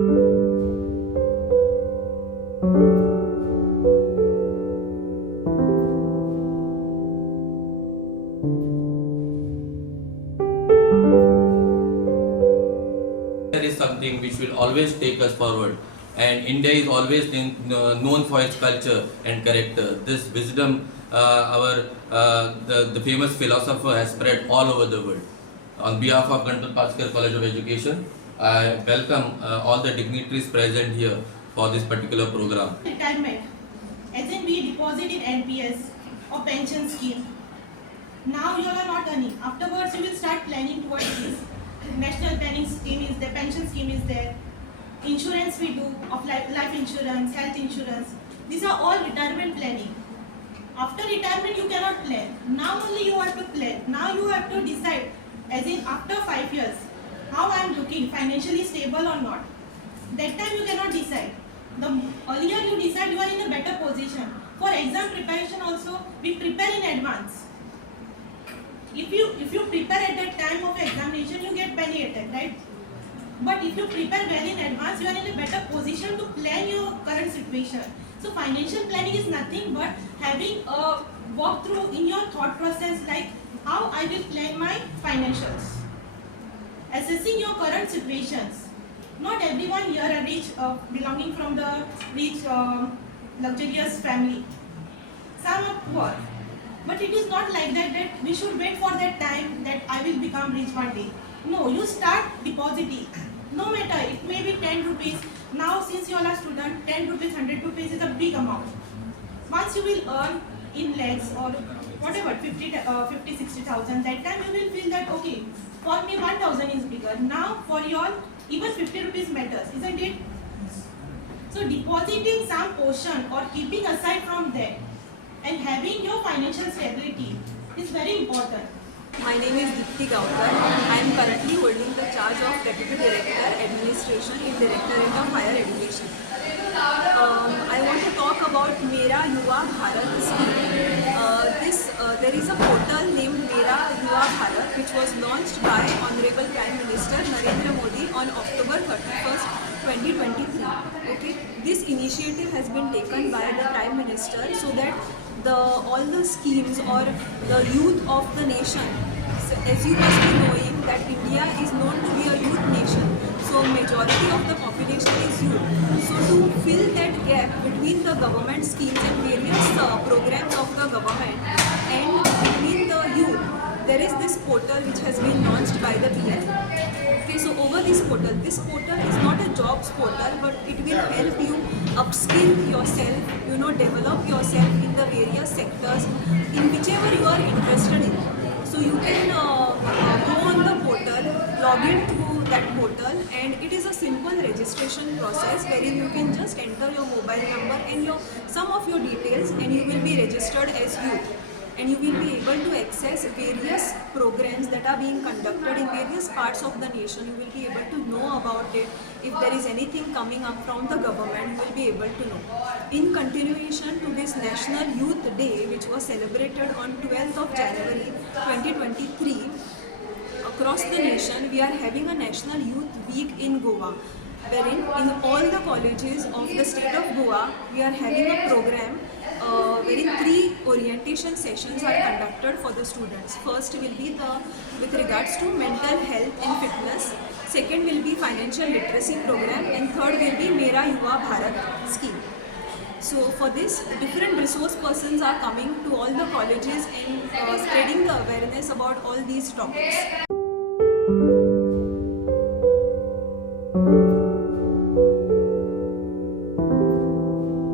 Is something which will always take us forward, and India is always known for its culture and character. This wisdom, the famous philosopher has spread all over the world. On behalf of Ganpat Paskar College of Education, I welcome all the dignitaries present here for this particular program. Retirement, as in we deposit in NPS or pension scheme. Now you are not earning. Afterwards, you will start planning towards this. National planning scheme is there, pension scheme is there, insurance we do of life insurance, health insurance. These are all retirement planning. After retirement, you cannot plan. Now only you have to plan. Now you have to decide, as in after 5 years, how I am looking, financially stable or not. That time you cannot decide. The earlier you decide, you are in a better position. For exam preparation also, we prepare in advance. If you prepare at the time of examination, you get panic attack, right? But if you prepare well in advance, you are in a better position to plan your current situation. So financial planning is nothing but having a walkthrough in your thought process, like how I will plan my financials. Assessing your current situations. Not everyone here are rich, belonging from the rich, luxurious family. Some are poor. But it is not like that we should wait for that time that I will become rich one day. No, you start depositing. No matter, it may be 10 rupees. Now since you are a student, 10 rupees, 100 rupees is a big amount. Once you will earn in lakhs or whatever, 50, 60,000, that time you will feel that, okay, for me 1,000 is bigger. Now for you all, even 50 rupees matters, isn't it? So depositing some portion or keeping aside from that and having your financial stability is very important. My name is Deepthi Gaonkar. I am currently holding the charge of Deputy Director Administration in Directorate of Higher Education. I want to talk about Mera Yuva Bharat scheme. There is a portal named Mera Yuva Bharat which was launched by Honorable Prime Minister Narendra Modi on October 31st, 2023. Okay, this initiative has been taken by the Prime Minister so that all the schemes or the youth of the nation. So, as you must be knowing that India is known to be a youth nation. So majority of the population is youth. So to fill that gap between the government schemes and various programs of the government and between the youth, there is this portal which has been launched by the PM. Okay, so over this portal is not a jobs portal, but it will help you upskill yourself, develop yourself in the various sectors in whichever you are interested in. So you can go on the portal, log in to that portal, and it is a simple registration process wherein you can just enter your mobile number and some of your details, and you will be registered as youth. And you will be able to access various programs that are being conducted in various parts of the nation. You will be able to know about it. If there is anything coming up from the government, you will be able to know. In continuation to this National Youth Day, which was celebrated on 12th of January 2023, across the nation, we are having a National Youth Week in Goa, wherein in all the colleges of the state of Goa, we are having a program wherein 3 orientation sessions are conducted for the students. First will be with regards to mental health and fitness. Second will be financial literacy program, and third will be Mera Yuva Bharat scheme. So for this, different resource persons are coming to all the colleges and spreading the awareness about all these topics.